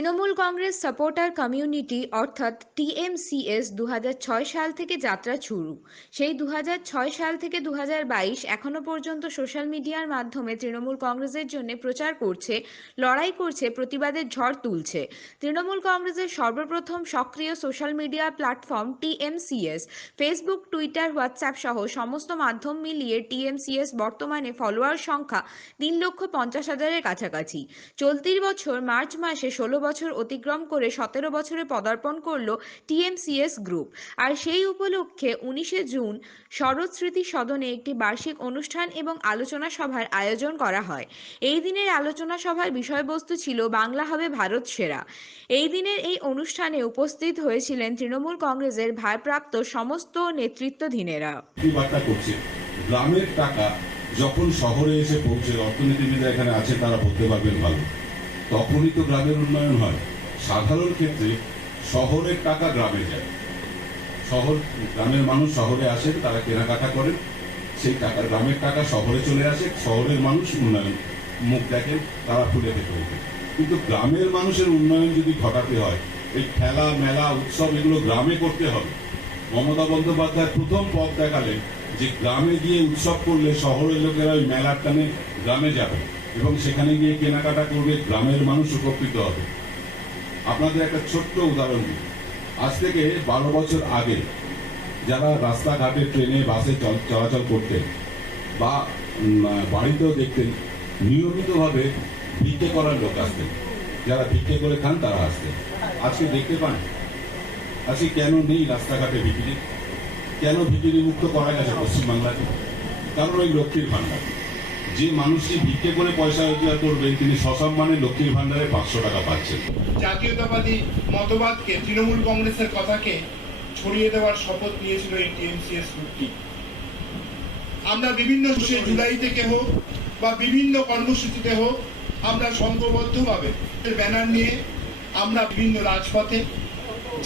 Trinamool Congress supporter community অর্থাৎ টিএমসিএস ২০০৬ সাল থেকে যাত্রা শুরু। সেই ২০০৬ সাল থেকে ২০২২ এখনো পর্যন্ত সোশ্যাল মিডিয়ার মাধ্যমে তৃণমূল কংগ্রেসের জন্য প্রচার করছে, লড়াই করছে, প্রতিবাদের ঝড় তুলছে। তৃণমূল কংগ্রেসের সর্বপ্রথম সক্রিয় সোশ্যাল মিডিয়া প্ল্যাটফর্ম টিএমসিএস। ফেসবুক, টুইটার, হোয়াটসঅ্যাপ সহ সমস্ত মাধ্যম মিলিয়ে টিএমসিএস বর্তমানে ফলোয়ার সংখ্যা ৩,৫০,০০০-এর কাছাকাছি। চলতি বছর মার্চ মাসে ১৬ বছর অতিক্রম করে ১৭ বছরে পদার্পণ করল টিএমসিএস গ্রুপ। আর সেই উপলক্ষে ১৯শে জুন শরৎ স্মৃতি সদনে একটি বার্ষিক অনুষ্ঠান এবং আলোচনা সভার আয়োজন করা হয়। এই দিনের আলোচনা সভার বিষয়বস্তু ছিল বাংলা হবে ভারত সেরা। এই দিনের এই অনুষ্ঠানে উপস্থিত হয়েছিলেন তৃণমূল কংগ্রেসের ভারপ্রাপ্ত সমস্ত নেতৃত্বধীনেরা। গ্রামের টাকা যখন শহরে এসে পৌঁছে, অর্থনীতিবিদরা এখানে আছে তারা বলতে পারবেন ভালো, তখনই তো গ্রামের উন্নয়ন হয়। সাধারণ ক্ষেত্রে শহরের টাকা গ্রামে যায়, গ্রামের মানুষ শহরে আসেন, তারা কেনাকাটা করেন, সেই টাকা গ্রামের টাকা শহরে চলে আসে, শহরের মানুষ উন্নয়ন মুখ দেখেন, তারা ফুলে থেকে ওঠে। কিন্তু গ্রামের মানুষের উন্নয়ন যদি ঘটাতে হয়, এই খেলা মেলা উৎসব এগুলো গ্রামে করতে হবে। মমতা বন্দ্যোপাধ্যায় প্রথম পথ দেখালেন যে গ্রামে গিয়ে উৎসব করলে শহরের লোকেরা ওই মেলার টানে গ্রামে যাবে এবং সেখানে গিয়ে কেনাকাটা করবে, গ্রামের মানুষ উপকৃত হবে। আপনাদের একটা ছোট্ট উদাহরণ দিই। আজ থেকে ১২ বছর আগে যারা রাস্তাঘাটে, ট্রেনে, বাসে চলাচল করতেন বা বাড়িতেও দেখতেন, নিয়মিতভাবে ভিক্ষে করার লোক আসতেন, যারা ভিক্ষে করে খান তারা আসতেন। আজকে দেখতে পান আজকে কেন নেই রাস্তাঘাটে ভিখিরি? কেন ভিখিরি মুক্ত করা গেছে পশ্চিমবাংলাতে? কারণ ওই লক্ষ্মীর ভান্ডার। যে মানুষটি ভিক্ষে করে পয়সা রোজগার করবেন তিনি সসম্মানে লক্ষ্মীর ভান্ডারে ৫০০ টাকা পাচ্ছেন। জাতীয়তাবাদী মতবাদকে, তৃণমূল কংগ্রেসের কথাকে ছড়িয়ে দেওয়ার শপথ নিয়েছিল এই টিএমসিএস গ্রুপটি। আমরা বিভিন্ন জুলাই থেকে হোক বা বিভিন্ন কর্মসূচিতে হোক, আমরা সংঘবদ্ধভাবে ব্যানার নিয়ে আমরা বিভিন্ন রাজপথে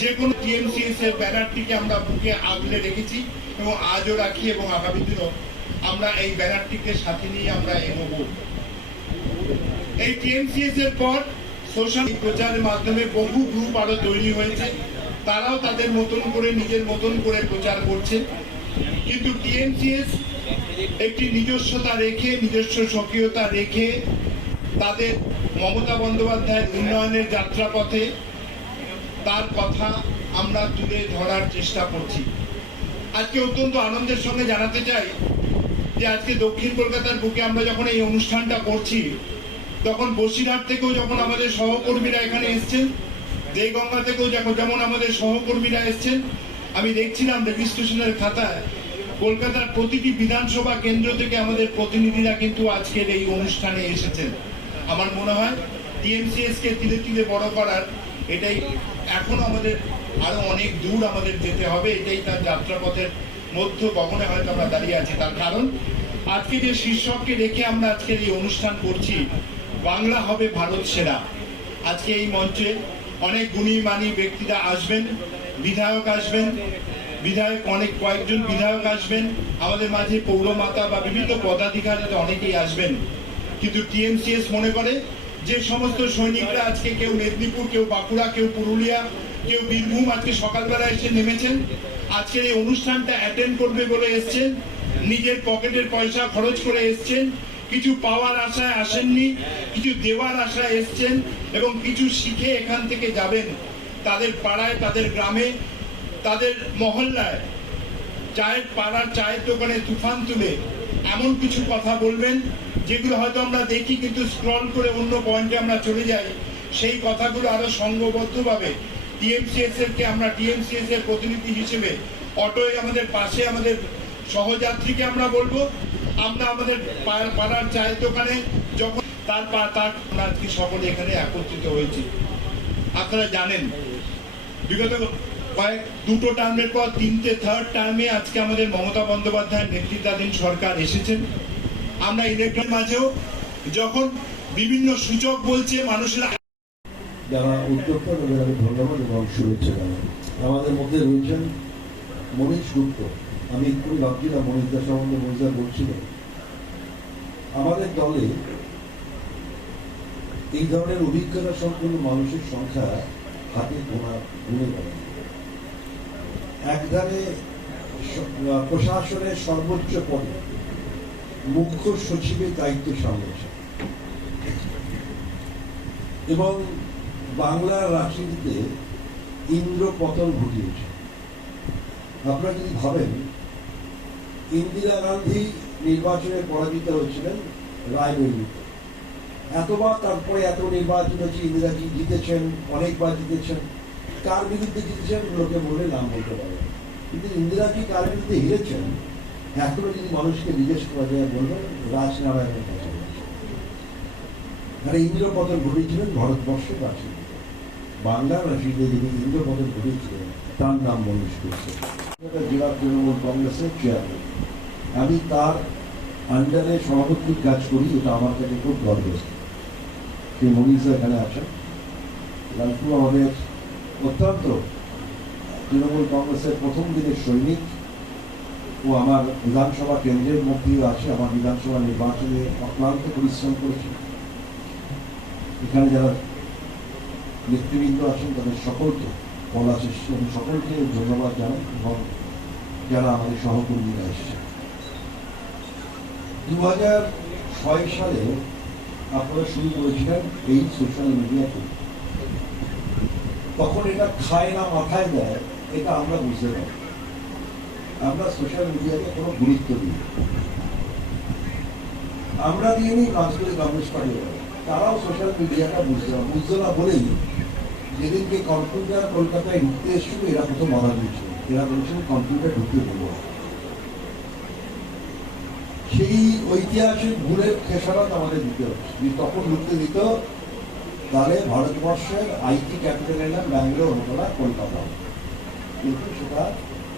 যে কোনো টিএমসিএস এর ব্যানারটিকে আমরা বুকে আগলে রেখেছি এবং আজও রাখি এবং আগামী দিনও আমরা এই ব্যানারটিকে সাথে নিয়ে আমরা এগোবো। এই টিএমসিএস এর পর সোশ্যাল প্রচারের মাধ্যমে বহু গ্রুপ আরো তৈরি হয়েছে, তারাও তাদের মতন করে নিজের মতন করে প্রচার করছে। কিন্তু টিএমসিএস একটি নিজস্বতা রেখে, নিজস্ব সক্রিয়তা রেখে তাদের মমতা বন্দ্যোপাধ্যায়ের উন্নয়নের যাত্রাপথে তার কথা আমরা তুলে ধরার চেষ্টা করছি। আজকে অত্যন্ত আনন্দের সঙ্গে জানাতে চাই যে আজকে দক্ষিণ কলকাতার বুকে আমরা যখন এই অনুষ্ঠানটা করছি, তখন বসিরহাট থেকেও যখন আমাদের সহকর্মীরা এখানে এসছেন, দেগঙ্গা থেকেও যেমন আমাদের সহকর্মীরা এসছেন, আমি দেখছিলাম রেজিস্ট্রেশনের খাতায় কলকাতার প্রতিটি বিধানসভা কেন্দ্র থেকে আমাদের প্রতিনিধিরা কিন্তু আজকের এই অনুষ্ঠানে এসেছেন। আমার মনে হয় টিএমসিএস কে তিলে তিলে বড় করার এটাই এখনো আমাদের আরো অনেক দূর আমাদের যেতে হবে। এটাই তার যাত্রাপথের মধ্য গগনে হয়তো আমরা দাঁড়িয়ে আছি। তার কারণ আজকে যে শীর্ষককে রেখে আমরা আজকের এই অনুষ্ঠান করছি, বাংলা হবে ভারত সেরা। আজকে এই মঞ্চে অনেক গুণী মানী ব্যক্তিরা আসবেন, বিধায়ক আসবেন, কয়েকজন বিধায়ক আসবেন, আমাদের মাঝে পৌরমাতা বা বিভিন্ন পদাধিকারী অনেকেই আসবেন। কিন্তু টিএমসিএস মনে করে যে সমস্ত সৈনিকরা আজকে কেউ মেদিনীপুর, কেউ বাঁকুড়া, কেউ পুরুলিয়া, কেউ বীরভূম আজকে সকালবেলা এসে নেমেছেন, আজকের এই অনুষ্ঠানটা অ্যাটেন্ড করবে বলে এসছেন, নিজের পকেটের পয়সা খরচ করে এসছেন, কিছু পাওয়ার আশায় আসেননি, কিছু দেওয়ার আশায় এসছেন এবং কিছু শিখে এখান থেকে যাবেন। তাদের পাড়ায়, তাদের গ্রামে, তাদের মহল্লায় পাড়ার চায়ের দোকানে তুফান তুলে এমন কিছু কথা বলবেন যেগুলো হয়তো আমরা দেখি কিন্তু স্ক্রল করে অন্য পয়েন্টে আমরা চলে যাই। সেই কথাগুলো আরো সংঘবদ্ধভাবে টিএমসিএস এর প্রতিনিধি হিসেবে অটোয় আমাদের পাশে আমাদের সহযাত্রীকে আমরা বলবো, আমরা আমাদের পাড়ার চায়ের দোকানে যখন আমরা আজকে সকলে এখানে একত্রিত হয়েছি। আপনারা জানেন বিগত দুটো টার্মের পর থার্ড টার্মে আজকে আমাদের মমতা বন্দ্যোপাধ্যায়ের নেতৃত্বাধীন সরকার এসেছেন। আমরা ইলেকট্রন মাঝেও যখন বিভিন্ন সূচক বলছে মানুষের যারা উদ্যোক্তা তাদের আমি ধন্যবাদ এবং শুভেচ্ছা জানাই। আমাদের মধ্যে রয়েছেন মনীষ গুপ্ত। আমি একটু ভাবছিলাম মনীষদা সম্বন্ধে মনীষদা বলছিল আমাদের দলে এই ধরনের অভিজ্ঞতা সম্পন্ন মানুষের সংখ্যা হাতে গুনে গেল। একধারে প্রশাসনের সর্বোচ্চ পদে মুখ্য সচিবের দায়িত্ব সামলেছে এবং বাংলার রাজনীতিতে ইন্দ্র পতন ঘটিয়েছে। আপনারা যদি ভাবেন, ইন্দিরা গান্ধী নির্বাচনে পরাজিত হয়েছিলেন রায়বেরিলিতে, এতবার তারপরে এত নির্বাচন হচ্ছে, ইন্দিরাজি জিতেছেন, অনেকবার জিতেছেন, কার বিরুদ্ধে জিতেছেন লোকে বলে নাম বলতে পারে, কিন্তু ইন্দিরাজি কার বিরুদ্ধে হেরেছেন এখনো যদি মানুষকে জিজ্ঞেস করা যায় বলবেন রাজনারায়ণের কাছে। আর ইন্দ্রপতন ঘটেছিলেন ভারতবর্ষের রাজনীতিতে, বাংলার রাজনীতিতে যিনি ইন্দ্রপতন ঘটেছিলেন তার নাম মনীষ গুপ্ত, জেলা তৃণমূল কংগ্রেসের চেয়ারম্যান। আমি তার আন্ডারে সভাপতির কাজ করি, এটা আমার কাছে খুব গর্বের। সেই মনীষ এখানে আছেন, রাজু আমাদের অত্যন্ত তৃণমূল কংগ্রেসের প্রথম দিনের সৈনিক, ও আমার বিধানসভা কেন্দ্রের মধ্যেও আছে। আমার বিধানসভা নির্বাচনে অক্লান্ত পরিশ্রম করেছে। এখানে যারা নেতৃবৃন্দ আছেন তাদের সকলকে বলা চেষ্টা, আমি সকলকে ধন্যবাদ জানাই এবং যারা আমাদের সহকর্মীরা এসেছে। 2006 সালে আপনারা শুরু করেছিলেন এই সোশ্যাল মিডিয়াতে। তখন এটা খায় না মাথায় দেয় এটা আমরা বুঝতে পারি। আমরা সোশ্যাল মিডিয়াকে কোনো গুরুত্ব দিই, আমরা দিয়ে নিই রাজনৈতিক কমিউনিস্ট পার্টি, তারাও সোশ্যাল মিডিয়াটা বুঝতো না বলেই যেদিনকে কম্পিউটার কলকাতায় ঢুকতে এসেছিল এরা প্রথম বাধা দিয়েছিল। এরা বলেছিল কম্পিউটার ঢুকতে দেবো। সেই ঐতিহাসিক ভুলের খেসারত আমাদের দিতে হচ্ছে। তখন ঢুকতে দিত তাহলে ভারতবর্ষের আইটি ক্যাপিটাল এলাম ব্যাঙ্গালোর হতো না, কলকাতা। কিন্তু সেটা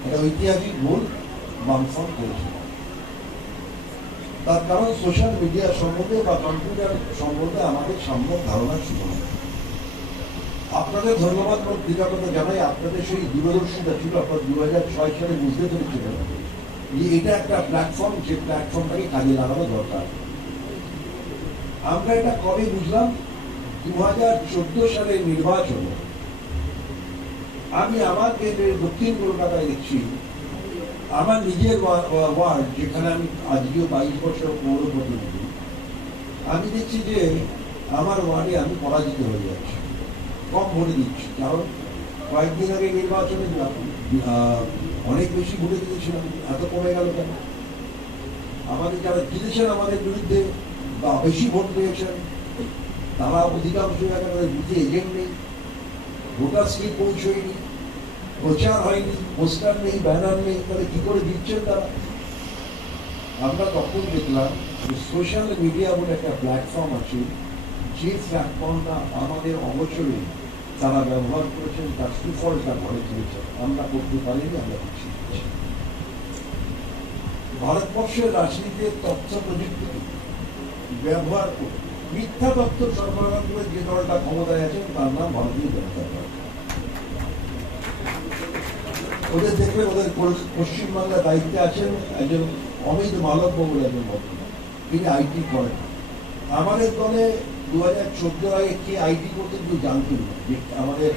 একটা ঐতিহাসিক ভুল বামফ্রন্ট করেছিল। তার কারণ সোশ্যাল মিডিয়া সম্বন্ধে বা কম্পিউটার সম্বন্ধে আমাদের সম্যক ধারণা ছিল না। আপনাদের ধন্যবাদ এবং কৃতজ্ঞতা জানাই, আপনাদের সেই দূরদর্শিতা ছিল। আপনার 2006 সালে বুঝতে পেরেছিলেন যে এটা একটা প্ল্যাটফর্ম, যে প্ল্যাটফর্মটাকে কাজে লাগানো দরকার। আমরা এটা কবে বুঝলাম? 2014 সালের নির্বাচনে আমি আমার কেন্দ্রের দক্ষিণ কলকাতায় দেখছি, আমার নিজের ওয়ার্ড যেখানে আমি আজকেও 22 বছর পৌর প্রতিনিধি, আমি দেখছি যে আমার ওয়ার্ডে আমি পরাজিত হয়ে যাচ্ছি, কম ভোটে দিচ্ছি। কারণ কয়েকদিন আগে নির্বাচনে অনেক বেশি ভোটে দিয়েছিলাম, এত কমে গেল কেন? আমাদের যারা জিতেছেন আমাদের বিরুদ্ধে বা বেশি ভোট পেয়েছেন তারা অধিকাংশ জায়গায় তাদের বুথে এজেন্ট নেই, ভোটার স্লিপ পৌঁছয়নি, প্রচার হয়নি, পোস্টার নেই, ব্যানার নেই, তাহলে কি করে দিচ্ছেন তারা? আমরা তখন দেখলাম যে সোশ্যাল মিডিয়া বলে একটা প্ল্যাটফর্ম আছে, যে প্ল্যাটফর্মটা আমাদের অবচরে তারা ব্যবহার করেছেন, তার সুফলটা ঘরে তুলেছেন। আমরা করতে পারিনি, আমরা পিছিয়ে দিচ্ছি। ভারতবর্ষের রাজনীতির তথ্য প্রযুক্তি ব্যবহার করে মিথ্যা তথ্য সরবরাহ করে যে দলটা ক্ষমতায় আছেন তার নাম ভারতীয় জনতা পার্টি। ওদের দেখবে, ওদের পশ্চিমবাংলার দায়িত্বে আছেন একজন অমিত মালব্য বলে একজন ভদ্র, তিনি আইটি করেন। আমাদের দলে 2014 আগে কে আইটি করতে কেউ জানতেন না, যে আমাদের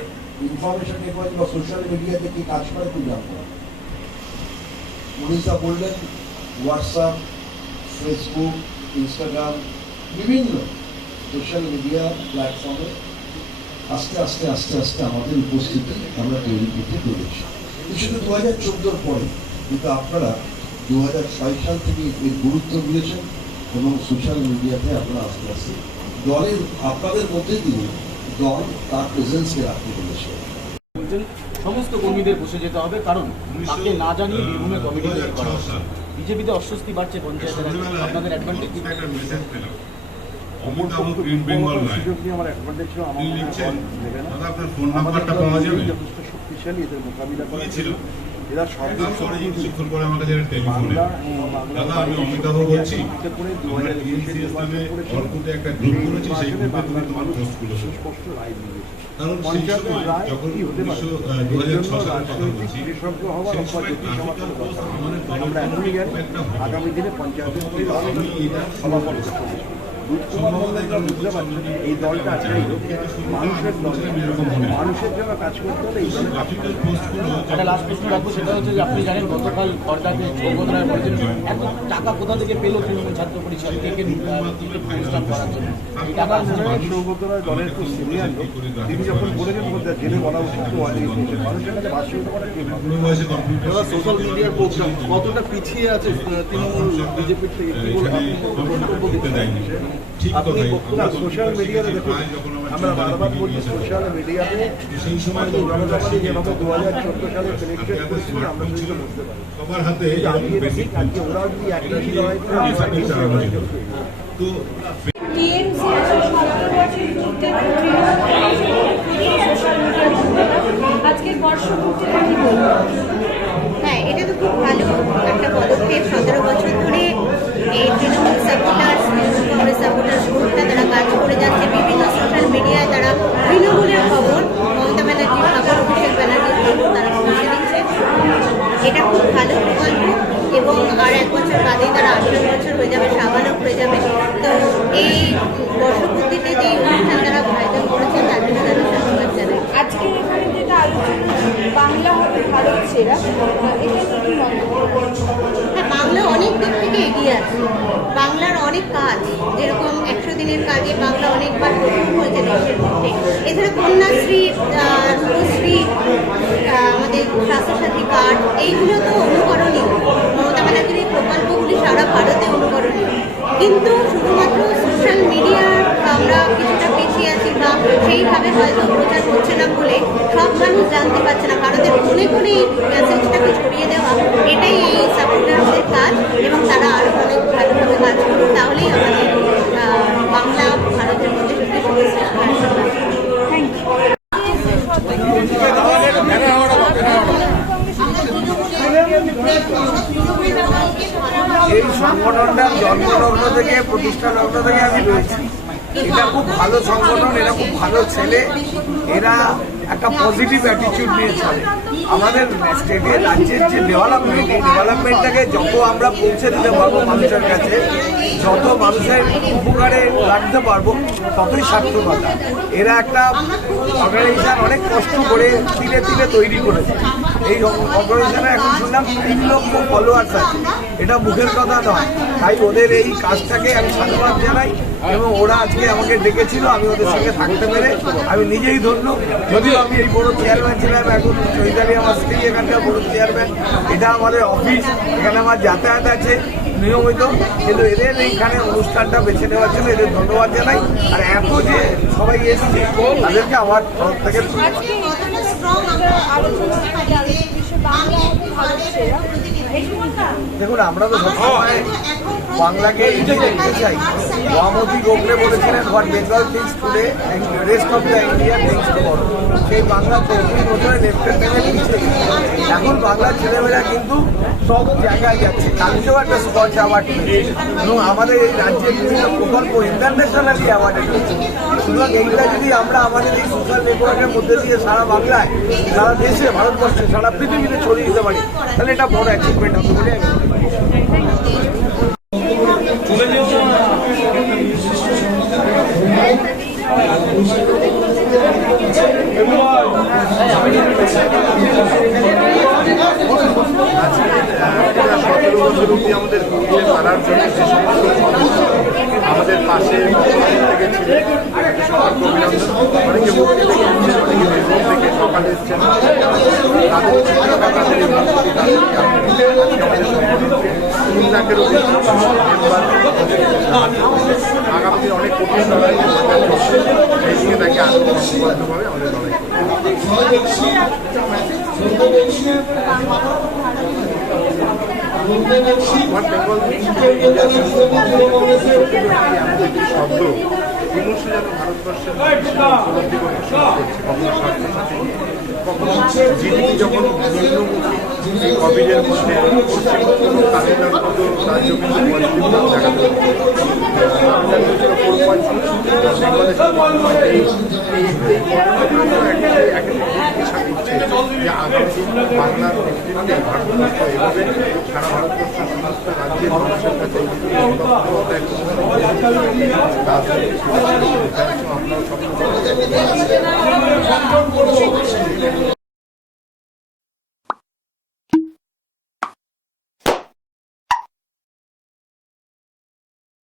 ইনফরমেশন টেকনোলজি বা সোশ্যাল মিডিয়াতে কি কাজ করে কেউ জানতো না। মনীষা বললেন হোয়াটসঅ্যাপ, ফেসবুক, ইনস্টাগ্রাম, বিভিন্ন সোশ্যাল মিডিয়া প্ল্যাটফর্মে আস্তে আস্তে আস্তে আস্তে আমাদের উপস্থিতি আমরা তৈরি করতে পেরেছি। শুধু 2014 পরে, কিন্তু আপনারা 2006 সাল থেকে এর গুরুত্ব দিয়েছেন এবং সোশ্যাল মিডিয়াতে আপনারা আস্তে আস্তে দলের আপনাদের মধ্যে দিয়ে দল তার প্রেজেন্সকে রাখতে পেরেছে। সমস্ত কর্মীদের বসে যেতে হবে, কারণ তাকে না জানিয়ে বীরভূমে কমিটি তৈরি করা হচ্ছে। বিজেপিতে অস্বস্তি বাড়ছে পঞ্চায়েতের, আপনাদের অ্যাডভান্টেজ কি? শক্তিশালী এদের মোকাবিলা করার জন্য এরা সরকার সুস্পষ্ট রায় দিয়েছে। পঞ্চায়েতের রায় কি হতে পারে, বিশেষজ্ঞ হওয়ার অথবা জ্যোতিষ হওয়ার আমরা এখনই জানি আগামী দিনে পঞ্চায়েতের ফলাফল দুধকুমার মল্লিকরা বুঝতে পারছেন এই দলটা আজকে মানুষের দল, মানুষের জন্য কাজ করতে হলে এই দলের কাজ করতে হবে। একটা লাস্ট প্রশ্ন রাখবো, সেটা হচ্ছে যে আপনি জানেন গতকাল খড়দাতে সৌগত রায় বলেছেন এত টাকা কোথা থেকে পেলো তৃণমূল ছাত্র পরিষদ থেকে অনুষ্ঠান করার জন্য এই টাকা আমার মনে হয় সৌগত রায় দলের খুব সিনিয়র লোক, তিনি যখন বলেছেন বলতে জেনে বলা উচিত তো মানুষের কাছে ভাষ্য করা ঠিক হবে। এবার সোশ্যাল মিডিয়ার প্রোগ্রাম কতটা পিছিয়ে আছে তৃণমূল বিজেপির থেকে কি বলবেন? বক্তব্য দিতে দেয়নি আপনি না, সোশ্যাল মিডিয়াতে দেখুন, আমরা বারবার বলছি সোশ্যাল মিডিয়াতে সেই সময় তো জনগণই যেভাবে 2014 সালে সিলেক্টেড করেছিল আমরা সেটা বুঝতে পারি। সবার হাতে কিন্তু আমি এটা ঠিক আজকে ওরাও যদি একই লড়াই করে তো টিএমসি 17 বছর যুদ্ধে সোশ্যাল মিডিয়া আজকের বর্ষপূর্তিতে কি বলবো? হ্যাঁ, এটা তো খুব ভালো একটা পদক্ষেপ। 17 বছর ধরে এই তৃণমূল সাপোর্টার্স, তৃণমূল কংগ্রেস সাপোর্টার্স গ্রুপটা তারা কাজ করে যাচ্ছে। বিভিন্ন সোশ্যাল মিডিয়ায় তারা তৃণমূলের খবর, মমতা ব্যানার্জির খবর, অভিষেক ব্যানার্জির খবর তারা পৌঁছে দিচ্ছে। এটা খুব ভালো প্রকল্প এবং আর 1 বছর বাদেই তারা 18 বছর হয়ে যাবে, সাবালক হয়ে যাবে। তো এই বর্ষপূর্তিতে যে অনুষ্ঠান তারা আয়োজন করেছে তার জন্য তারা ধন্যবাদ জানাই। আজকে এখানে যেটা আলোচনা বাংলা হবে ভারত সেরা, এটা কি কি মন্তব্য? হ্যাঁ, বাংলা অনেক দিক থেকে এগিয়ে আছে। বাংলার অনেক কাজ, যেরকম 100 দিনের কাজে বাংলা অনেকবার প্রথম হয়েছে দেশের মধ্যে। এছাড়া কন্যাশ্রী, রূপশ্রী, আমাদের স্বাস্থ্যসাথী কার্ড, এইগুলো তো অনুকরণীয়। মমতা ব্যানার্জির এই প্রকল্পগুলি সারা ভারতে অনুকরণীয়। কিন্তু শুধুমাত্র সোশ্যাল মিডিয়ার আমরা কিছুটা পিছিয়ে আছি বা সেইভাবে হয়তো প্রচার করছে না বলে সব মানুষ জানতে পারছে না। ভারতের কোণে কোণে এই মেসেজটাকে ছড়িয়ে দেওয়া, এটাই এই সাপোর্টার্সের কাজ এবং তারা আরও অনেক ভালোভাবে কাজ করুন, তাহলেই আমাদের বাংলা ভারতের মধ্যে সত্যি থ্যাংক এই সংগঠনটার জন্মলগ্ন থেকে, প্রতিষ্ঠা লগ্ন থেকে আমি রয়েছি। এটা খুব ভালো সংগঠন, এরা খুব ভালো ছেলে, এরা একটা পজিটিভ অ্যাটিটিউড নিয়ে চলে। আমাদের স্টেটের, রাজ্যের যে ডেভেলপমেন্ট, এই ডেভেলপমেন্টটাকে যত আমরা পৌঁছে দিতে পারবো মানুষের কাছে, যত মানুষের উপকারে রাখতে পারবো, ততই সার্থকতা। এরা একটা অর্গানাইজেশন অনেক কষ্ট করে ধীরে ধীরে তৈরি করেছে। এই অর্গানাইজেশনে এখন শুনলাম 3 লক্ষ ফলোয়ার্স আছে, এটা মুখের কথা নয়। তাই ওদের এই কাজটাকে আমি সাধুবাদ জানাই এবং ওরা আজকে আমাকে ডেকেছিল, আমি ওদের সঙ্গে থাকতে পেরে আমি নিজেই ধন্য। যদিও আমি এই বড় চেয়ারম্যান ছিলাম, এখন চৈতালি আমার স্ত্রী এখানকার বড় চেয়ারম্যান। এটা আমাদের অফিস, এখানে আমার যাতায়াত আছে নিয়মিত, কিন্তু এদের এইখানে অনুষ্ঠানটা বেছে নেওয়ার জন্য এদের ধন্যবাদ জানাই। আর এত যে সবাই এসছে তাদেরকে আমার তরফ থেকে দেখুন, আমরা তো সবসময় বাংলাকে এগিয়ে দেখতে চাই। মহামতি গোখলে বলেছিলেন, what Bengal things today rest of the India things tomorrow. সেই বাংলা 34 বছরে লেফটের থেকে পিছিয়ে গেছে। এখন বাংলার ছেলেমেয়েরা কিন্তু সব জায়গায় যাচ্ছে। কালকেও একটা স্কচ অ্যাওয়ার্ড পেয়েছে এবং আমাদের এই রাজ্যের বিভিন্ন প্রকল্প ইন্টারন্যাশনালি অ্যাওয়ার্ডে পেয়েছে। সুতরাং এইগুলা যদি আমরা আমাদের এই সোশ্যাল নেটওয়ার্কের মধ্যে দিয়ে সারা বাংলায়, সারা দেশে, ভারতবর্ষে, সারা পৃথিবীতে ছড়িয়ে দিতে পারি, তাহলে এটা বড় অ্যাচিভমেন্ট হবে বলে আমি মনে করি। আমাদের মানার জন্য যে সমস্ত আমাদের পাশে থেকে ছিলেন, অনেকে মুক্তি থেকে এসেছেন, অনেকে বেতন থেকে সকালে এসছেন, তিন লাখেরও বেশি আগামী দিন অনেক কঠিন লড়াই সেই দিকে তাকে আরো সংবদ্ধভাবে আমাদের লড়াই শব্দ ক্রমশ যেন ভারতবর্ষের উপলব্ধি করতে শুরু করছে। কখনো স্বাস্থ্যসাথী নিয়ে, কখনো জিডিপি যখন নিম্নমুখী, এই কোভিডের মধ্যে পশ্চিমবঙ্গ, তামিলনাড়ুর মতো রাজ্য কিন্তু পজিটিভ দেখা যাচ্ছে। তামিলনাড়ু ছিল 4.6, বেঙ্গলে ছিল 1.8। এই ঘটনাগুলো একটা দিশা দিচ্ছে যে আগামী দিন বাংলার নেতৃত্বে ভারতবর্ষ এভাবে সারা ভারতবর্ষের সমস্ত গোটা রাজ্যের মানুষের কাছে আপনারা সব